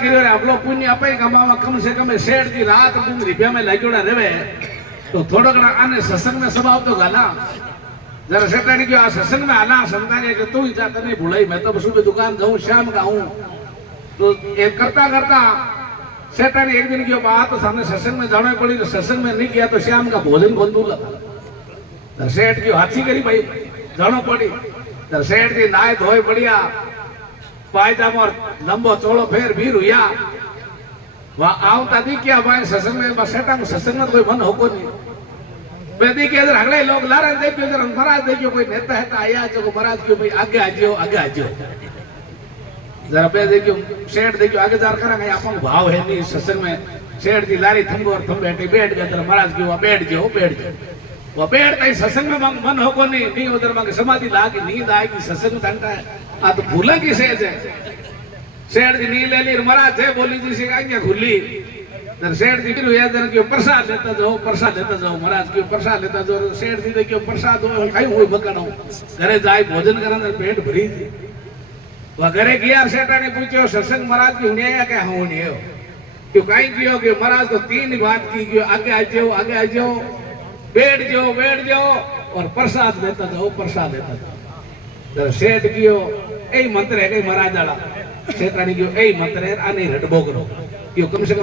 आप लोग पुण्य अपे कमावा कम से कम शेर की रात दिन रुपया में लगोड़ा रहे तो थोड़ा घना आने सत्संग में स्वभाव तो गाला जरा सेठानी क्यों आ सत्संग में आना संता के तू ही जाता नहीं भुलाई मैं तो सुबह दुकान जाऊं शाम का हूं तो एक करता करता सेठानी एक दिन क्यों बात तो सामने सत्संग में जाना पड़ी तो सत्संग में नहीं किया तो शाम का भोजन बंद हुआ तो सेठ क्यों हाथी करी भाई जाना पड़ी तो सेठ जी नाय धोए बढ़िया पायजामा और लंबो चोलो फेर भीर हुआ वहां आवता दी क्या भाई सत्संग में बस सेठा में सत्संग में कोई मन होको नहीं बेदी के इधर अगले लोग लारे देखियो इधर महाराज देखियो कोई नेता है आया जो महाराज क्यों भाई आगे आ जाओ जरा पे देखियो सेठ देखियो आगे जार करेंगे अपन भाव है नहीं सत्संग में सेठ जी लारी थंबो और थंबे बैठे बैठ गए तर महाराज क्यों बैठ जाओ वो बैठता ही सत्संग में मन होको नहीं उधर मांगे समाधि लागी नींद आएगी सत्संग घंटा है आ तो भूला की सेठ है सेठ जी नींद ले ली महाराज है बोली जी से आज्ञा खुली सेठ जी क्यों प्रसाद लेता जाओ महाराज क्यों प्रसाद लेता जाओ सेठ जी देखियो प्रसाद हो खाई हुई बकड़ो घरे जाए भोजन करने पेट भरी थी वह घरे गया सेठा ने पूछो सत्संग महाराज की हुने या क्या होने हो क्यों कहीं कियो कि महाराज तो तीन बात की क्यों आगे आ जाओ बैठ जाओ और प्रसाद लेता जाओ सेठ कियो ए मंत्र है महाराज वाला सेठानी क्यों ए मंत्र है आने रटबो करो क्यों कम से कम